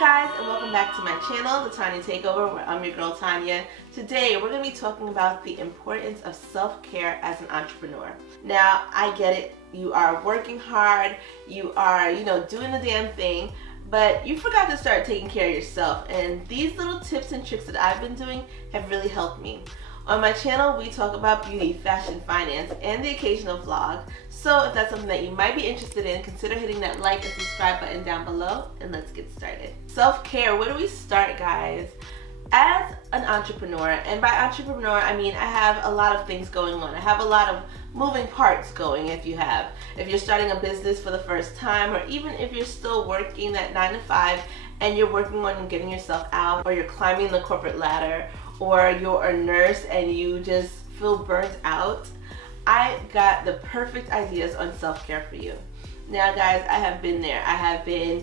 guys, and welcome back to my channel, the Tanya Takeover, where I'm your girl Tanya. Today we're going to be talking about the importance of self-care as an entrepreneur. Now, I get it. You are working hard, you are, doing the damn thing, but you forgot to start taking care of yourself. And these little tips and tricks that I've been doing have really helped me. On my channel, we talk about beauty, fashion, finance, and the occasional vlog. So if that's something that you might be interested in, consider hitting that like and subscribe button down below, and let's get started. Self-care, where do we start, guys? As an entrepreneur, and by entrepreneur, I mean I have a lot of things going on. I have a lot of moving parts going if you're starting a business for the first time, or even if you're still working that 9 to 5 and you're working on getting yourself out, or you're climbing the corporate ladder, or you're a nurse and you just feel burnt out. I got the perfect ideas on self-care for you. Now guys, I have been there. I have been,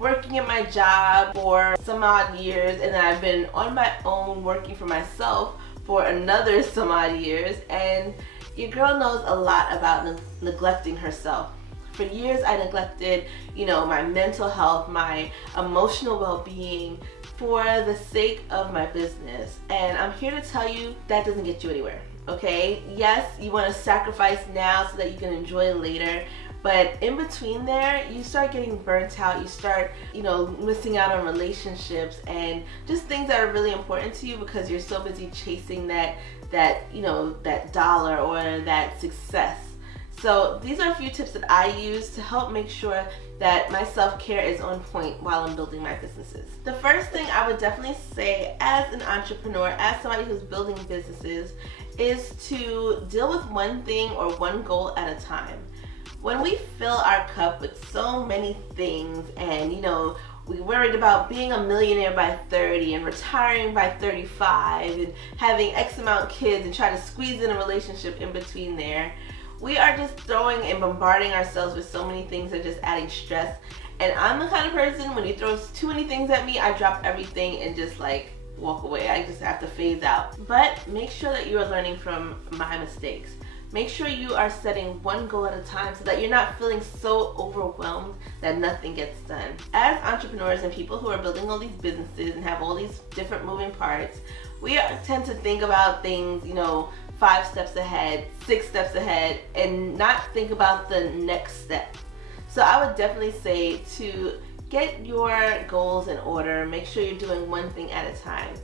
working at my job for some odd years, and then I've been on my own working for myself for another some odd years, and your girl knows a lot about neglecting herself. For years I neglected, my mental health, my emotional well-being for the sake of my business. And I'm here to tell you that doesn't get you anywhere, okay? Yes, you want to sacrifice now so that you can enjoy later. But in between there, you start getting burnt out, you start, missing out on relationships and just things that are really important to you because you're so busy chasing that dollar or that success. So these are a few tips that I use to help make sure that my self-care is on point while I'm building my businesses. The first thing I would definitely say as an entrepreneur, as somebody who's building businesses, is to deal with one thing or one goal at a time. When we fill our cup with so many things and, we worried about being a millionaire by 30 and retiring by 35 and having X amount of kids and try to squeeze in a relationship in between there, we are just throwing and bombarding ourselves with so many things that are just adding stress. And I'm the kind of person, when you throw too many things at me, I drop everything and just walk away. I just have to phase out. But make sure that you are learning from my mistakes. Make sure you are setting one goal at a time so that you're not feeling so overwhelmed that nothing gets done. As entrepreneurs and people who are building all these businesses and have all these different moving parts, we tend to think about things, 5 steps ahead, 6 steps ahead, and not think about the next step. So I would definitely say to get your goals in order. Make sure you're doing one thing at a time.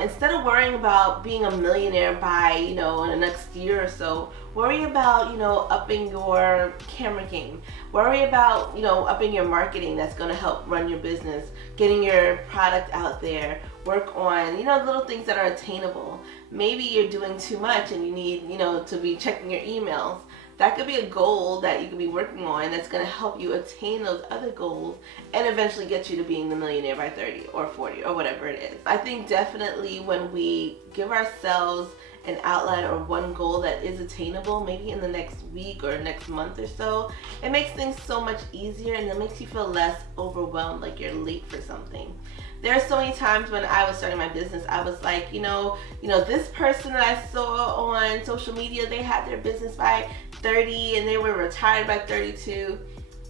Instead of worrying about being a millionaire by, in the next year or so, worry about, upping your camera game. Worry about, upping your marketing that's going to help run your business, getting your product out there. Work on, little things that are attainable. Maybe you're doing too much and you need, to be checking your emails. That could be a goal that you could be working on that's going to help you attain those other goals and eventually get you to being the millionaire by 30 or 40 or whatever it is. I think definitely when we give ourselves an outline or one goal that is attainable, maybe in the next week or next month or so, it makes things so much easier and it makes you feel less overwhelmed like you're late for something. There are so many times when I was starting my business, I was like, this person that I saw on social media, they had their business by 30 and they were retired by 32.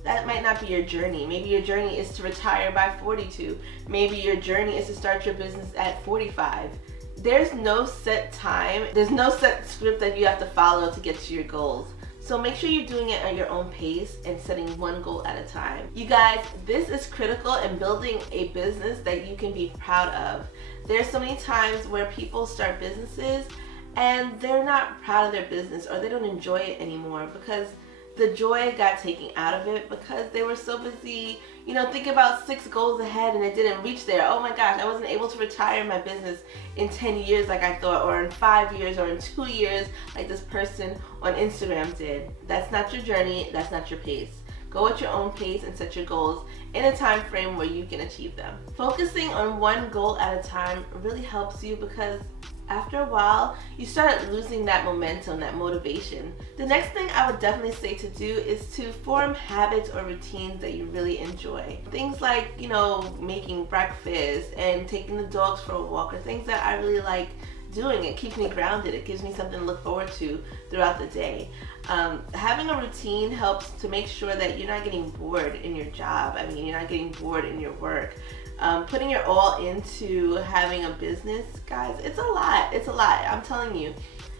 That might not be your journey. Maybe your journey is to retire by 42. Maybe your journey is to start your business at 45. There's no set time. There's no set script that you have to follow to get to your goals. So make sure you're doing it at your own pace and setting one goal at a time. You guys, this is critical in building a business that you can be proud of. There's so many times where people start businesses and they're not proud of their business or they don't enjoy it anymore because the joy got taken out of it because they were so busy, thinking about 6 goals ahead and it didn't reach there. Oh my gosh, I wasn't able to retire my business in 10 years like I thought, or in 5 years, or in 2 years like this person on Instagram did. That's not your journey, that's not your pace. Go at your own pace and set your goals in a time frame where you can achieve them. Focusing on one goal at a time really helps you because after a while, you start losing that momentum, that motivation. The next thing I would definitely say to do is to form habits or routines that you really enjoy. Things like, making breakfast and taking the dogs for a walk are things that I really like doing. It keeps me grounded. It gives me something to look forward to throughout the day. Having a routine helps to make sure that you're not getting bored in your job. I mean, you're not getting bored in your work. Putting your all into having a business, guys, it's a lot. It's a lot. I'm telling you.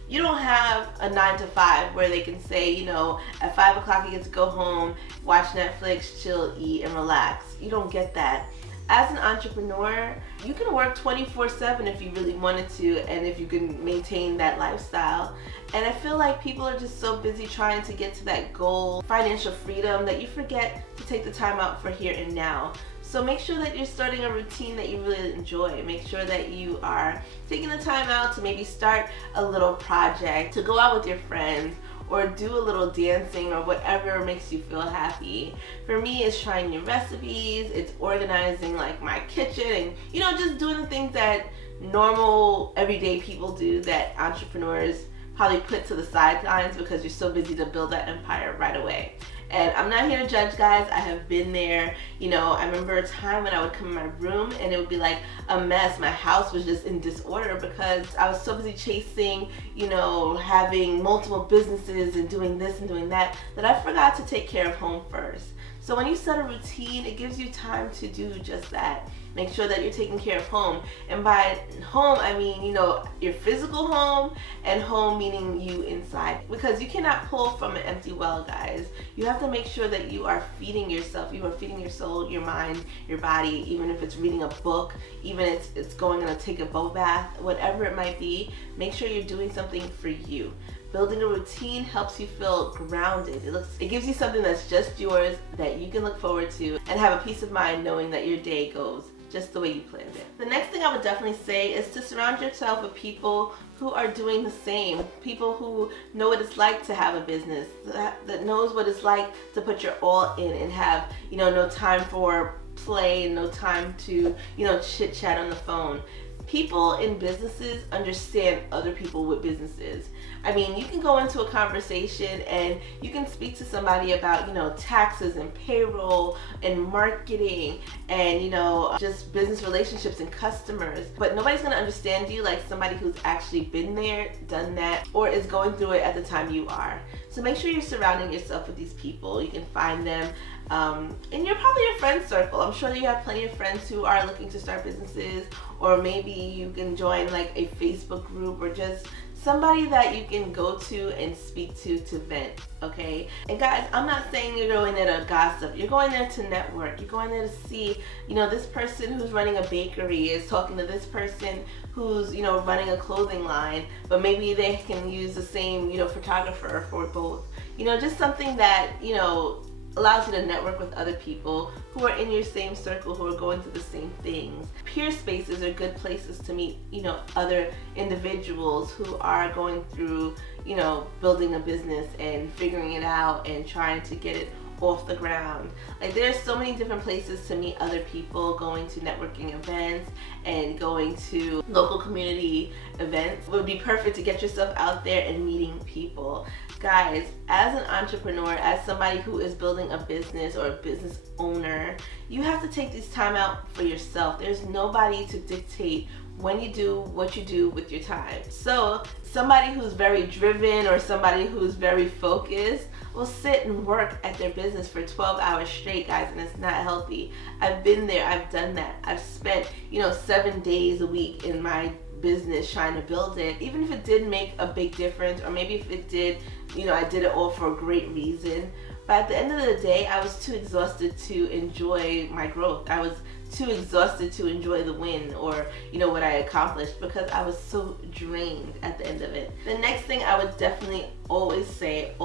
You don't have a 9 to 5 where they can say, you know, at 5 o'clock you get to go home, watch Netflix, chill, eat, and relax. You don't get that. As an entrepreneur, you can work 24/7 if you really wanted to, and if you can maintain that lifestyle. And I feel like people are just so busy trying to get to that goal, financial freedom, that you forget to take the time out for here and now. So make sure that you're starting a routine that you really enjoy. Make sure that you are taking the time out to maybe start a little project, to go out with your friends, or do a little dancing, or whatever makes you feel happy. For me, it's trying new recipes, it's organizing like my kitchen, and you know, just doing the things that normal, everyday people do that entrepreneurs probably put to the sidelines because you're so busy to build that empire right away. And I'm not here to judge, guys. I have been there. You know, I remember a time when I would come in my room and it would be like a mess. My house was just in disorder because I was so busy chasing, you know, having multiple businesses and doing this and doing that, that I forgot to take care of home first. So when you set a routine, it gives you time to do just that. Make sure that you're taking care of home. And by home, I mean, you know, your physical home, and home meaning you inside. Because you cannot pull from an empty well, guys. You have to make sure that you are feeding yourself. You are feeding your soul, your mind, your body, even if it's reading a book, even if it's going to take a boat bath, whatever it might be, make sure you're doing something for you. Building a routine helps you feel grounded. It gives you something that's just yours, that you can look forward to, and have a peace of mind knowing that your day goes just the way you planned it. The next thing I would definitely say is to surround yourself with people who are doing the same. People who know what it's like to have a business, that knows what it's like to put your all in and have, you know, no time for play and no time to, you know, chit chat on the phone. People in businesses understand other people with businesses. I mean, you can go into a conversation and you can speak to somebody about, you know, taxes and payroll and marketing and, you know, just business relationships and customers. But nobody's going to understand you like somebody who's actually been there, done that, or is going through it at the time you are. So make sure you're surrounding yourself with these people. You can find them in probably your friend circle. I'm sure you have plenty of friends who are looking to start businesses, or maybe you can join like a Facebook group, or just somebody that you can go to and speak to vent, okay? And guys, I'm not saying you're going there to gossip. You're going there to network. You're going there to see, you know, this person who's running a bakery is talking to this person who's, you know, running a clothing line, but maybe they can use the same, you know, photographer for both. You know, just something that, you know, allows you to network with other people who are in your same circle, who are going through the same things. Peer spaces are good places to meet, you know, other individuals who are going through, you know, building a business and figuring it out and trying to get it off the ground. Like, there's so many different places to meet other people, going to networking events and going to local community events. It would be perfect to get yourself out there and meeting people. Guys, as an entrepreneur, as somebody who is building a business or a business owner, you have to take this time out for yourself. There's nobody to dictate when you do what you do with your time. So somebody who's very driven or somebody who's very focused will sit and work at their business for 12 hours straight, guys, and it's not healthy. I've been there, I've done that. I've spent, you know, 7 days a week in my business trying to build it. Even if it did make a big difference, or maybe if it did, you know, I did it all for a great reason. But at the end of the day, I was too exhausted to enjoy my growth. I was too exhausted to enjoy the win, or, you know, what I accomplished, because I was so drained at the end of it. The next thing I would definitely always say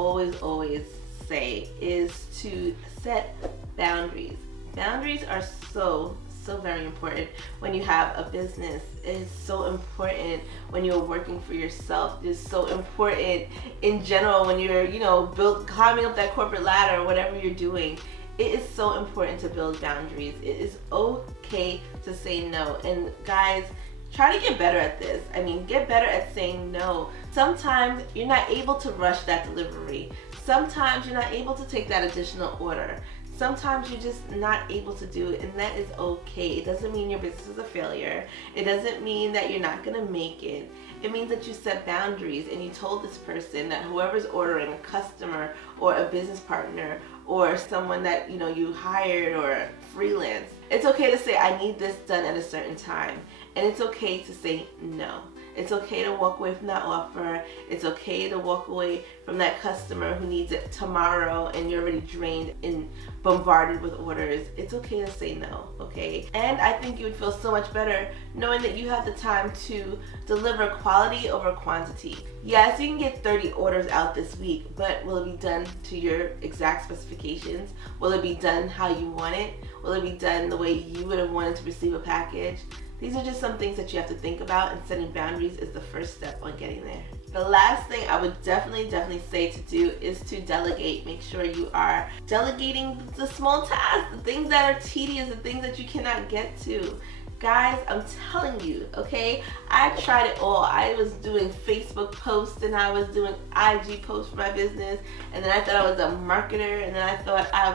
is to set boundaries. Boundaries are so very important when you have a business. It's so important when you're working for yourself. It's so important in general when you're, you know, climbing up that corporate ladder or whatever you're doing. It is so important to build boundaries. It is okay to say no. And guys, try to get better at this. I mean, get better at saying no. Sometimes you're not able to rush that delivery. Sometimes you're not able to take that additional order. sometimes you're just not able to do it, and that is okay. It doesn't mean your business is a failure. It doesn't mean that you're not gonna make it. It means that you set boundaries and you told this person, that whoever's ordering, a customer or a business partner or someone that you hired or freelance, it's okay to say, I need this done at a certain time. And it's okay to say no. It's okay to walk away from that offer. It's okay to walk away from that customer who needs it tomorrow and you're already drained and bombarded with orders. It's okay to say no, okay? And I think you would feel so much better knowing that you have the time to deliver quality over quantity. Yes, you can get 30 orders out this week, but will it be done to your exact specifications? Will it be done how you want it? Will it be done the way you would have wanted to receive a package? These are just some things that you have to think about, and setting boundaries is the first step on getting there. The last thing I would definitely say to do is to delegate. Make sure you are delegating the small tasks, the things that are tedious, the things that you cannot get to. Guys, I'm telling you, okay? I tried it all. I was doing Facebook posts and I was doing IG posts for my business, and then I thought I was a marketer, and then I thought I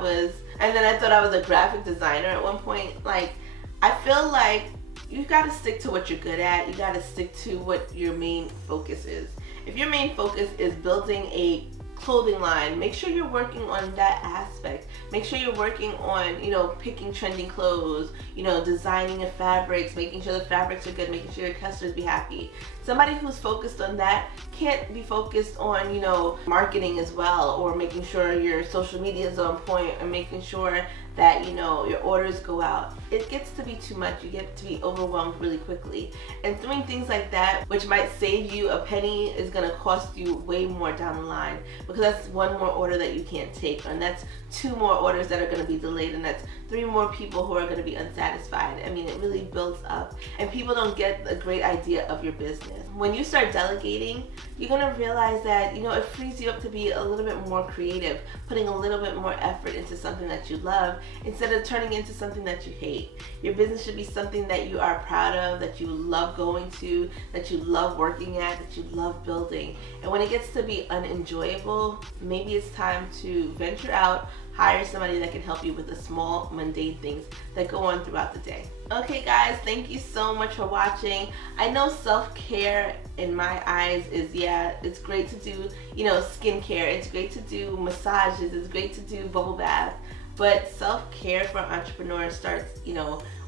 was a graphic designer at one point. Like, I feel like you gotta stick to what you're good at. You gotta stick to what your main focus is. If your main focus is building a clothing line, make sure you're working on that aspect. Make sure you're working on, picking trending clothes, designing the fabrics, making sure the fabrics are good, making sure your customers be happy. Somebody who's focused on that can't be focused on, marketing as well, or making sure your social media is on point, and making sure that your orders go out. It gets to be too much. You get to be overwhelmed really quickly, and doing things like that, which might save you a penny, is going to cost you way more down the line, because that's one more order that you can't take, and that's 2 more orders that are going to be delayed, and that's 3 more people who are going to be unsatisfied. I mean, it really builds up, and people don't get a great idea of your business. When you start delegating, you're going to realize that it frees you up to be a little bit more creative, putting a little bit more effort into something that you love instead of turning into something that you hate. Your business should be something that you are proud of, that you love going to, that you love working at, that you love building. And when it gets to be unenjoyable, maybe it's time to venture out, hire somebody that can help you with the small, mundane things that go on throughout the day. Okay guys, thank you so much for watching. I know self-care in my eyes is, it's great to do, skincare. It's great to do massages. It's great to do bubble baths. But self-care for entrepreneurs starts,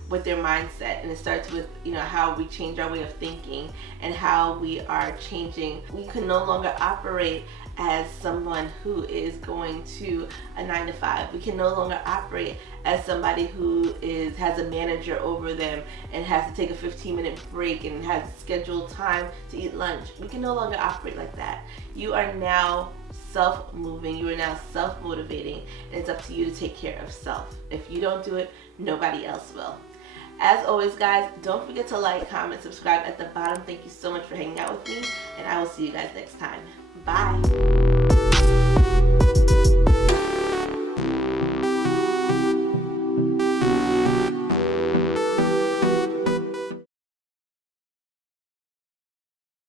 with their mindset, and it starts with how we change our way of thinking and how we are changing. We can no longer operate as someone who is going to a 9-to-5. We can no longer operate as somebody who has a manager over them and has to take a 15-minute break and has scheduled time to eat lunch. We can no longer operate like that. You are now self-moving, you are now self-motivating, and it's up to you to take care of self. If you don't do it, nobody else will. As always guys, don't forget to like, comment, subscribe at the bottom. Thank you so much for hanging out with me, and I will see you guys next time. Bye.